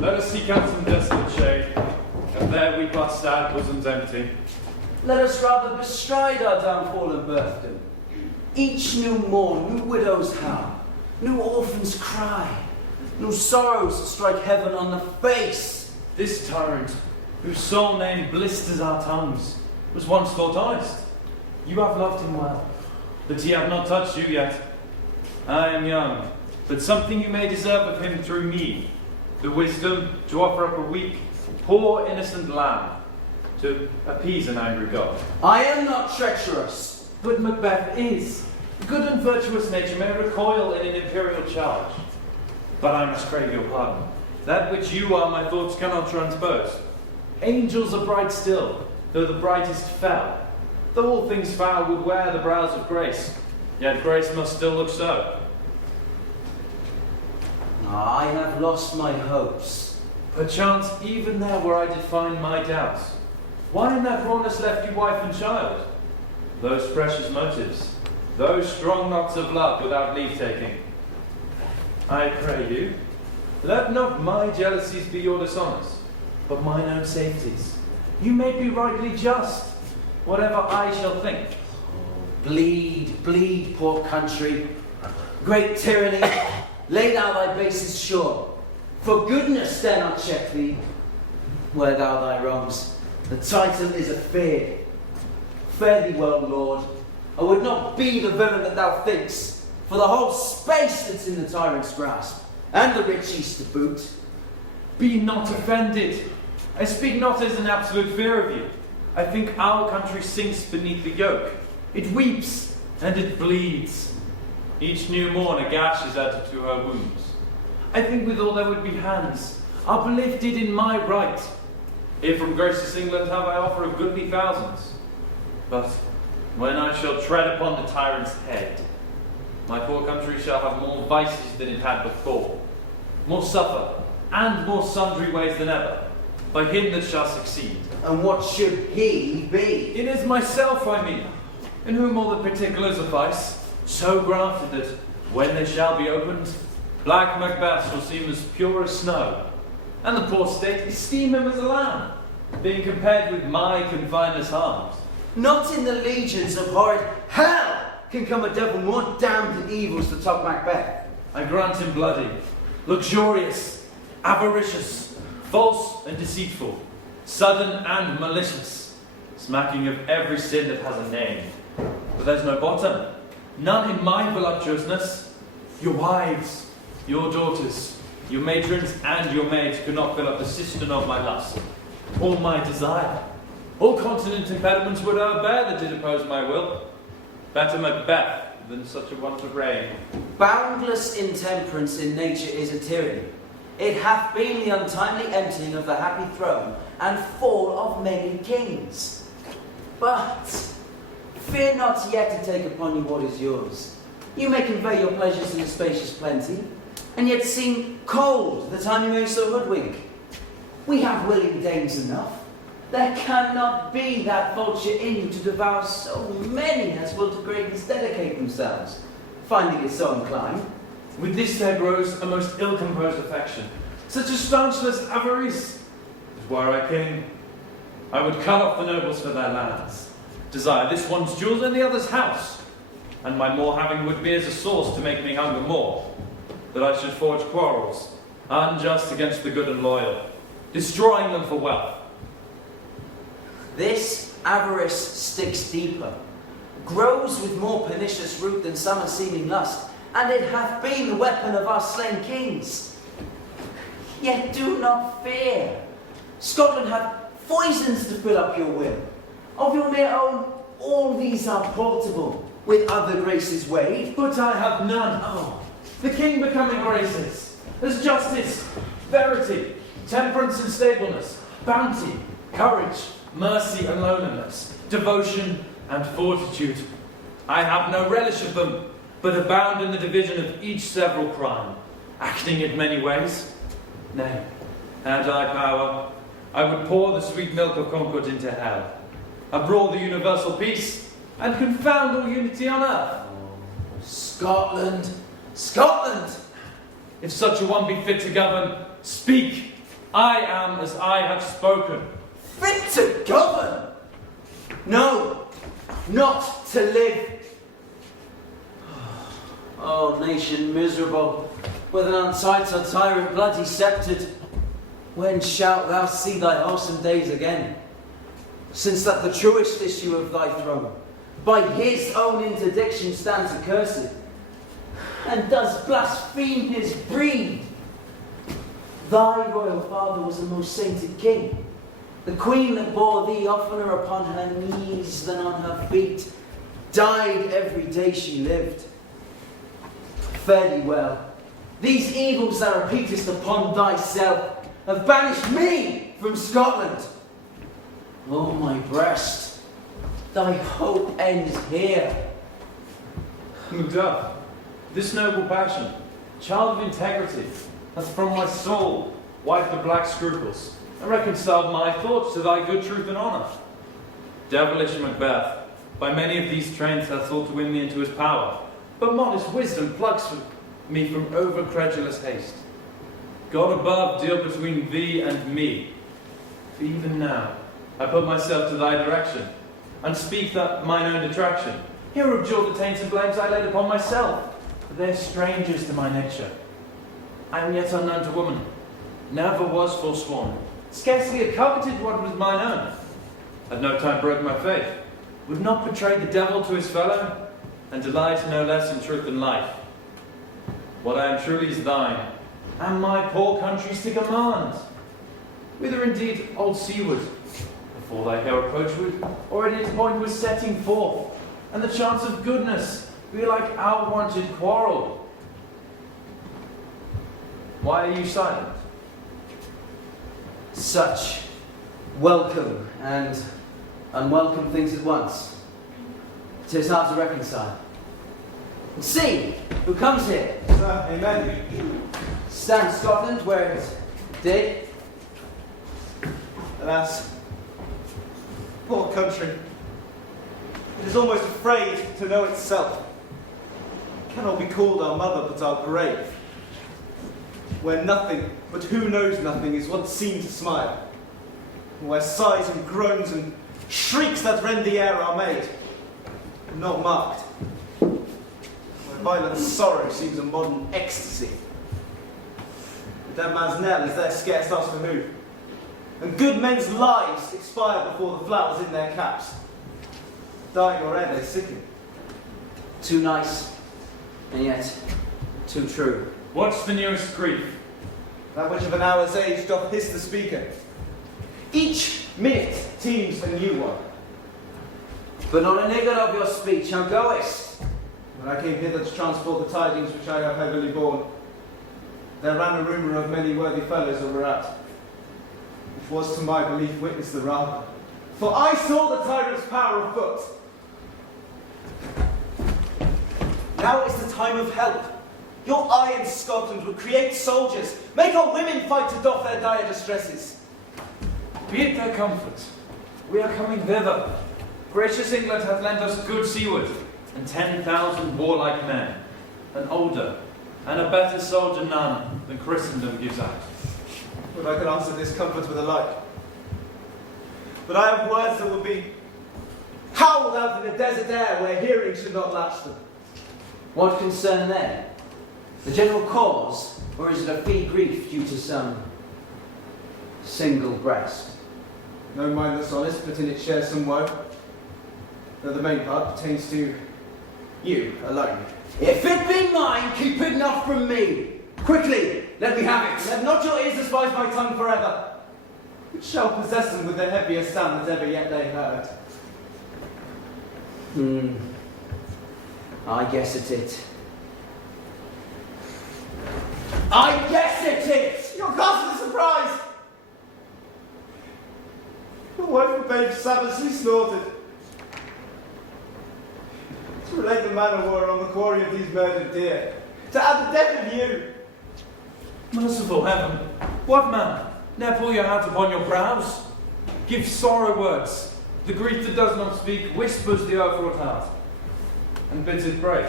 Let us seek out some desolate shade, and there we bust our bosoms empty. Let us rather bestride our downfall and birthday. Each new morn, new widows howl, new orphans cry, new sorrows strike heaven on the face. This tyrant, whose sole name blisters our tongues, was once thought honest. You have loved him well, but he hath not touched you yet. I am young, but something you may deserve of him through me, the wisdom to offer up a weak, poor, innocent lamb, to appease an angry god. I am not treacherous. But Macbeth is. Good and virtuous nature may recoil in an imperial charge. But I must crave your pardon. That which you are, my thoughts cannot transpose. Angels are bright still, though the brightest fell. Though all things foul would wear the brows of grace, yet grace must still look so. I have lost my hopes. Perchance even there where I did find my doubts. Why in that rawness left you wife and child? Those precious motives, those strong knots of love without leave-taking. I pray you, let not my jealousies be your dishonours, but mine own safeties. You may be rightly just, whatever I shall think. Bleed, bleed, poor country. Great tyranny, lay thou thy bases sure. For goodness dare not check thee. Wear thou thy wrongs, the title is afeard. Fare thee well, Lord. I would not be the villain that thou think'st, for the whole space that's in the tyrant's grasp, and the rich east to boot. Be not offended. I speak not as an absolute fear of you. I think our country sinks beneath the yoke. It weeps and it bleeds. Each new morn a gash is added to her wounds. I think withal there would be hands uplifted in my right. If from gracious England have I offer of goodly thousands. But when I shall tread upon the tyrant's head, my poor country shall have more vices than it had before, more suffer, and more sundry ways than ever, by him that shall succeed. And what should he be? It is myself, I mean, in whom all the particulars suffice, so grafted that, when they shall be opened, black Macbeth shall seem as pure as snow, and the poor state esteem him as a lamb, being compared with my confineless harms. Not in the legions of horrid hell can come a devil more damned than evils to top Macbeth. I grant him bloody, luxurious, avaricious, false and deceitful, sudden and malicious, smacking of every sin that has a name. But there's no bottom, none in my voluptuousness. Your wives, your daughters, your matrons and your maids could not fill up the cistern of my lust, or my desire. All continent impediments would overbear that did oppose my will. Better Macbeth than such a want of reign. Boundless intemperance in nature is a tyranny. It hath been the untimely emptying of the happy throne and fall of many kings. But fear not yet to take upon you what is yours. You may convey your pleasures in a spacious plenty, and yet seem cold the time you may so hoodwink. We have willing dames enough. There cannot be that vulture in you to devour so many as will to greatness dedicate themselves, finding it so inclined. With this there grows a most ill-composed affection, such a staunchless avarice. If were I king, I would cut off the nobles for their lands, desire this one's jewels and the other's house, and my more having would be as a source to make me hunger more, that I should forge quarrels, unjust against the good and loyal, destroying them for wealth. This avarice sticks deeper, grows with more pernicious root than summer seeming lust, and it hath been the weapon of our slain kings. Yet do not fear. Scotland hath foisons to fill up your will. Of your mere own, all these are portable, with other graces weighed. But I have none. Oh, the king becoming graces, as justice, verity, temperance and stableness, bounty, courage, mercy and lowliness, devotion and fortitude. I have no relish of them, but abound in the division of each several crime, acting in many ways. Nay, had I power, I would pour the sweet milk of concord into hell, abroad the universal peace, and confound all unity on earth. Scotland, Scotland! If such a one be fit to govern, speak, I am as I have spoken. Fit to govern? No, not to live. Oh, nation miserable, with an untighter tyrant bloody sceptred, when shalt thou see thy wholesome days again? Since that the truest issue of thy throne, by his own interdiction stands accursed, and does blaspheme his breed. Thy royal father was a most sainted king, the queen that bore thee oftener upon her knees than on her feet, died every day she lived. Fare thee well. These evils thou repeatest upon thyself have banished me from Scotland. Oh, my breast, thy hope ends here. Macduff, this noble passion, child of integrity, hath from my soul wiped the black scruples, and reconciled my thoughts to thy good truth and honour. Devilish Macbeth, by many of these trains hath thought to win me into his power, but modest wisdom plucks me from over-credulous haste. God above deal between thee and me, for even now I put myself to thy direction, and speak that mine own detraction. Here abjure the taints and blames I laid upon myself, for they are strangers to my nature. I am yet unknown to woman, never was forsworn, scarcely had coveted what was mine own, at no time broke my faith, would not betray the devil to his fellow, and delight no less in truth than life. What I am truly is thine, and my poor country's to command. Whither indeed old seaward, before thy hair approachward, or at its point was setting forth, and the chance of goodness be like our wonted quarrel. Why are you silent? Such welcome and unwelcome things at once. 'Tis hard to reconcile. And see, who comes here? Sir, amen. Stand Scotland where it did. Alas, poor country. It is almost afraid to know itself. It cannot be called our mother but our grave, where nothing but who knows nothing is once seen to smile, where sighs and groans and shrieks that rend the air are made, not marked, where violent sorrow seems a modern ecstasy. The dead man's knell is there scarce asked for who, and good men's lives expire before the flowers in their caps. Dying or ere they sicken. Too nice, and yet too true. What's the newest grief? That which of an hour's age doth hiss the speaker. Each minute teems a new one. But not a niggard of your speech, how goest? When I came hither to transport the tidings which I have heavily borne, there ran a rumour of many worthy fellows that were at, which was to my belief witness the rather. For I saw the tyrant's power afoot. Now is the time of help. Your eye in Scotland would create soldiers, make our women fight to doff their dire distresses. Be it their comfort, we are coming thither. Gracious England hath lent us good seaward, and 10,000 warlike men, an older and a better soldier none than Christendom gives out. Would I could answer this comfort with a like. But I have words that would be howled out in the desert air where hearing should not latch them. What concern then? The general cause, or is it a fee grief due to some single breast? No mind that's honest, but in it shares some woe, though the main part pertains to you alone. If it be mine, keep it not from me. Quickly, let me have it. Let not your ears despise my tongue forever, which shall possess them with the heaviest sound that ever yet they heard. I guess at it. I guess at it! Your cause is a surprise! Your wife and babe savagely slaughtered. To relate the man of war on the quarry of these murdered deer. To add the death of you. Merciful heaven, what man? Ne'er pull your hat upon your brows. Give sorrow words. The grief that does not speak whispers the overwrought heart, and bids it break.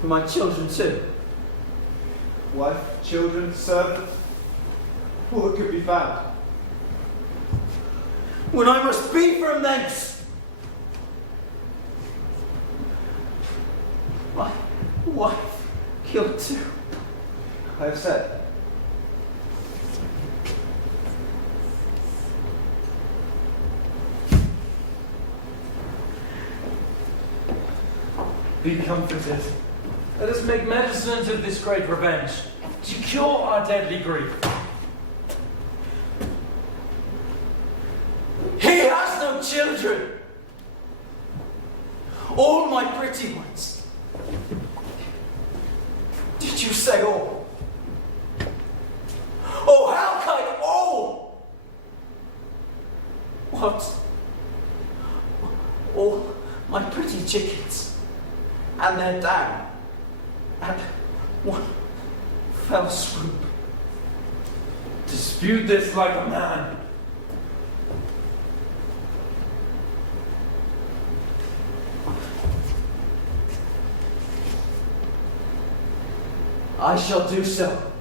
For my children too. Wife, children, servant, all that could be found. When I must be from thence. My wife killed too. I have said. Be comforted. Let us make medicines of this great revenge to cure our deadly grief. He has no children. All my pretty ones. Did you say all? Oh, how kind all? What? All my pretty chickens. And they're down. And one fell swoop. Dispute this like a man. I shall do so.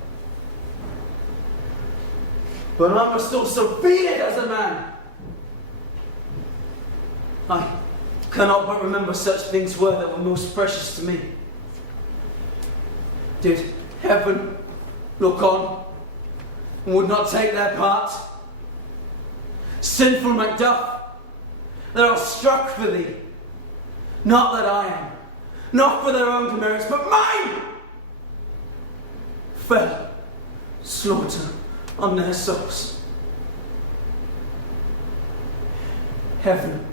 But I must also feel it as a man. I cannot but remember such things were that were most precious to me. Did heaven look on and would not take their part? Sinful Macduff, that are struck for thee, not that I am, not for their own demerits, but mine, fell slaughter on their souls. Heaven,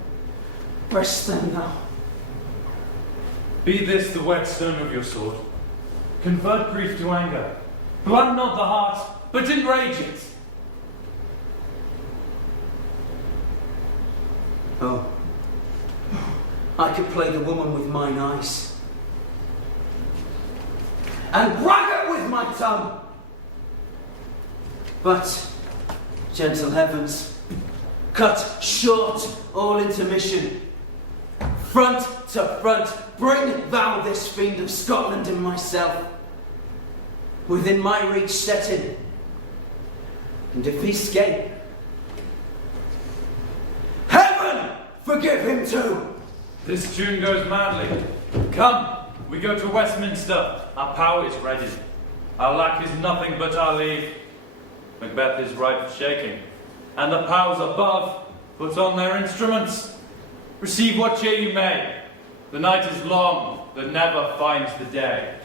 rest them now. Be this the whetstone of your sword. Convert grief to anger. Blunt not the heart, but enrage it. Oh, I could play the woman with mine eyes. And braggart with my tongue. But, gentle heavens, cut short all intermission. Front to front, bring thou this fiend of Scotland and myself. Within my reach set him. And if he escape, heaven forgive him too. This tune goes madly. Come, we go to Westminster. Our power is ready. Our lack is nothing but our leave. Macbeth is ripe for shaking. And the powers above put on their instruments. Receive what cheer you may. The night is long that never finds the day.